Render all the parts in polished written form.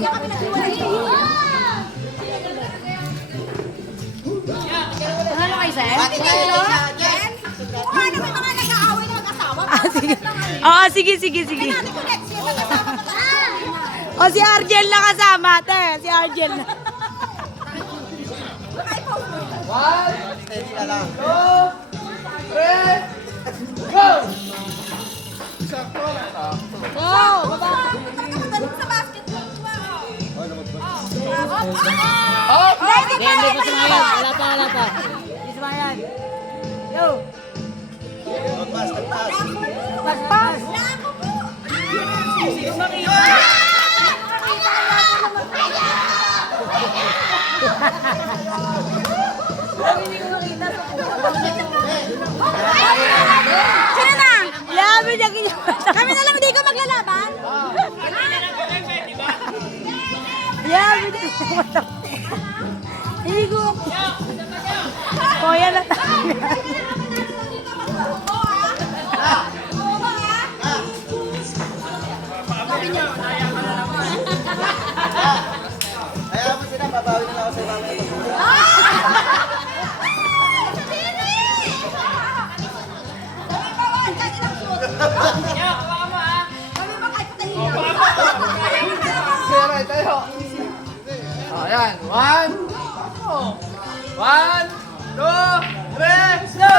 niya kami naghiwalay. Ano kayo, sir? Ate Kelo? Jen? Mukha naman mga nag-aaway na mag-asawa. Sige. Oo, sige. Natin ko next year mag-asawa pa. O, si Argel na kasama, te. Si Argel na. Baka ikaw. 1, 2, 3, go! Go! Baba. Talong sa basketball. Oh! Ready ka? Hindi pa sumayan. Wala pa. Hindi sumayan. Yo! Pas! Nako po. Sino na? Labi niya Kami na lang hindi ko maglalaban. Labi niya Hindi ko. Kuya na tayo. Kaya mo sila, babawi na ako sa mama. Kaya tayo. Ayan. 1, 2, 3, go!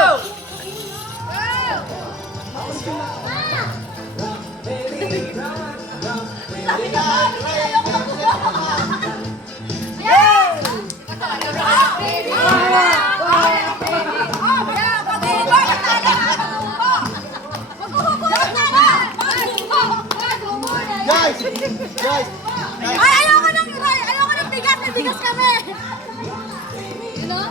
Guys! Ay, ayoko ng bigas. May bigas kami. You know?